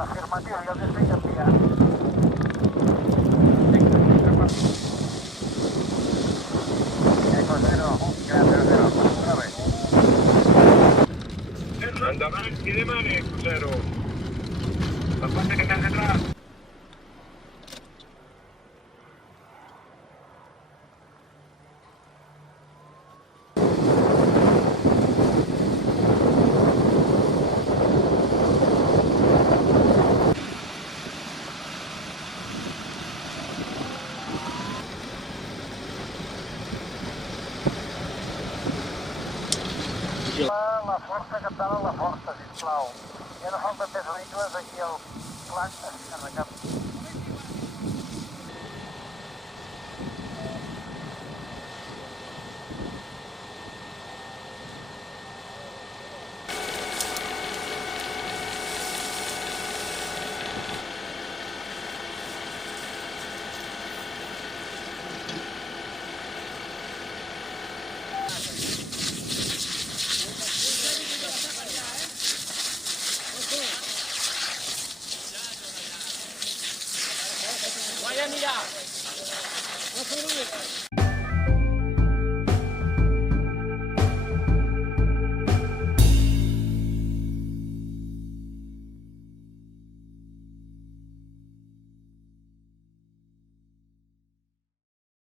Afirmatiu, jo els estic enviant. Eco 0, gràcies 0. Prova. Endavant i demana, Eco 0. La parte que estàs detrás. La força, captana, la força, sisplau. Ja no falten més vehicles aquí al flanc en el camp.